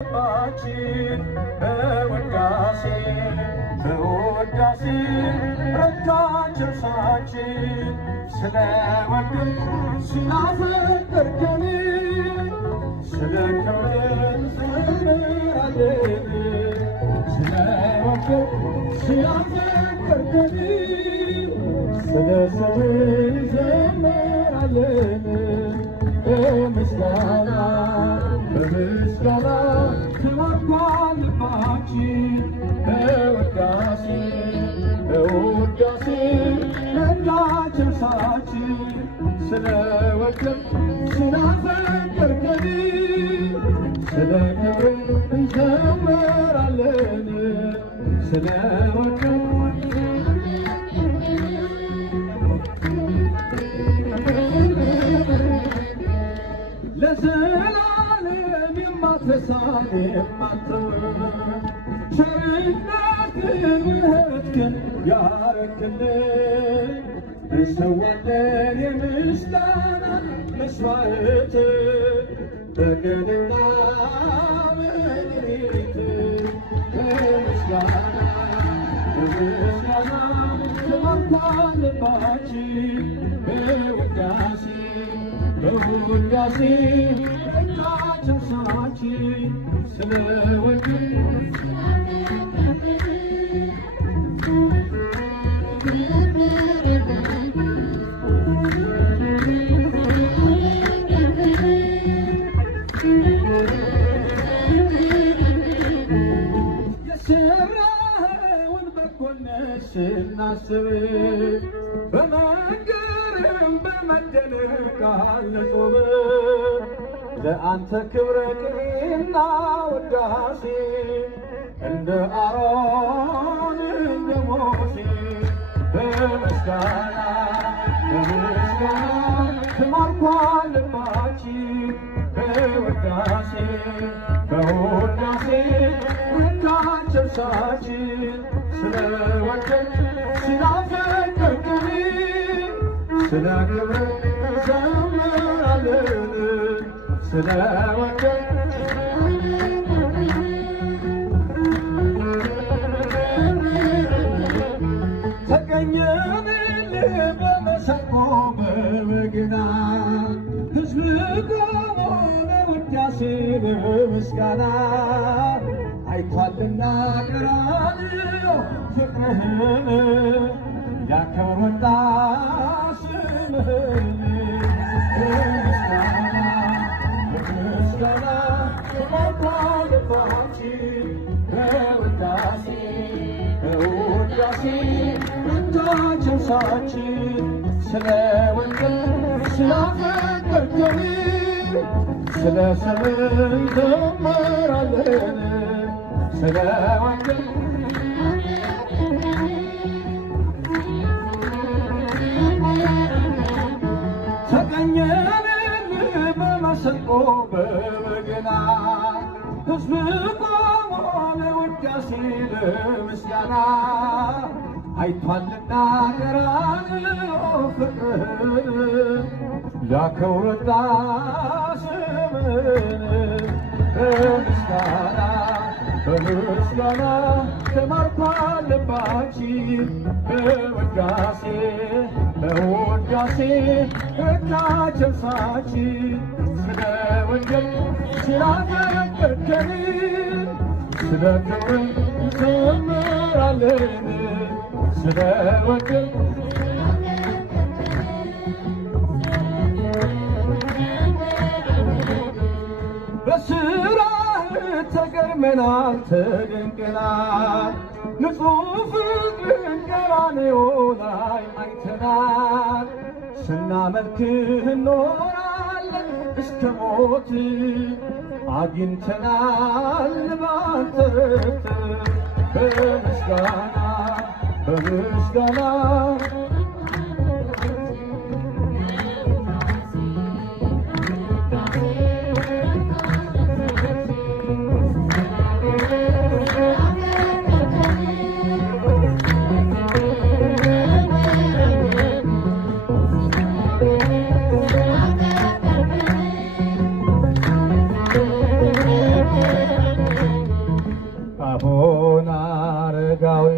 ባችን በወዳሴ ረዳችን ሳችን ስለወደድ ስላፈቀርከን ስለከበደን ዘምራለን ስለወደድ ስላፈቀርከን ስለሰውን ዘምራለን በምስጋና ተማርኳል ልባችን በውዳሴ ረዳችን ሳችን ስለወደድ ስላፈቀርከን ስለ ክብር እንዘምራለን ስለወደድ ለዘላለም የማትረሳን የማትተወን ቸርነትህን ምሕረትህን ያረክልን እንሰዋለን የምስጋና መስዋዕት በቀንና በሌሊት በምስጋና ተሞልቷል ልባችን በውዳሴ ረዳችን ሳችን ስለወደድ የሰራኸውን በጎነት ስናስብ በመንገርም በመደነቅ አልጾም ለአንተ ክብረ ቅኔና ውዳሴ እንደ አሮን እንደ ሙሴ በምስጋና ተማርኳል ልባችን በውዳሴ ረዳችን ሳችን ስለወደድ ስላፈቀርከን ስለ ክብር እንዘምራለን ስለወደድ ተገኘንልህ በመሰንቆ በበገና ሕዝብ ቆሞ ለውዳሴ በምስጋና አይቷልና ቀራንዮ ፍቅርህን ሊያከብር ወጣ ስምህን በምስጋና ተሞልቷል ልባችን በውዳሴ ረዳችን ሳችን ስለወደድ ስላፈቀርከን ስለ ስምህ እንዘምራለን ስለወደድ ተገኘንልህ በመሰንቆ በበገና ሕዝብ ቆሞ ለውዳሴ ለምስጋና አይቷልና ቀራንዮ ፍቅርህን ሊያከብር ወጣ ስምህን በምስጋና ተማርኳል ልባችን በውዳሴ ረዳችን ሳችን ስለወደድ ስላፈቀርከን ስለ ክብር እንዘምራለን ስለወደድ በስራህ ተገርመናል ተደንቀናል ንጹሕ ፍቅርን ቀራንዮ ላይ አይተናል ስናመልክህ እንኖራለን እስከ ሞት አግኝተናል ባንተ ረፍት በምስጋና አቡነ አረጋዊ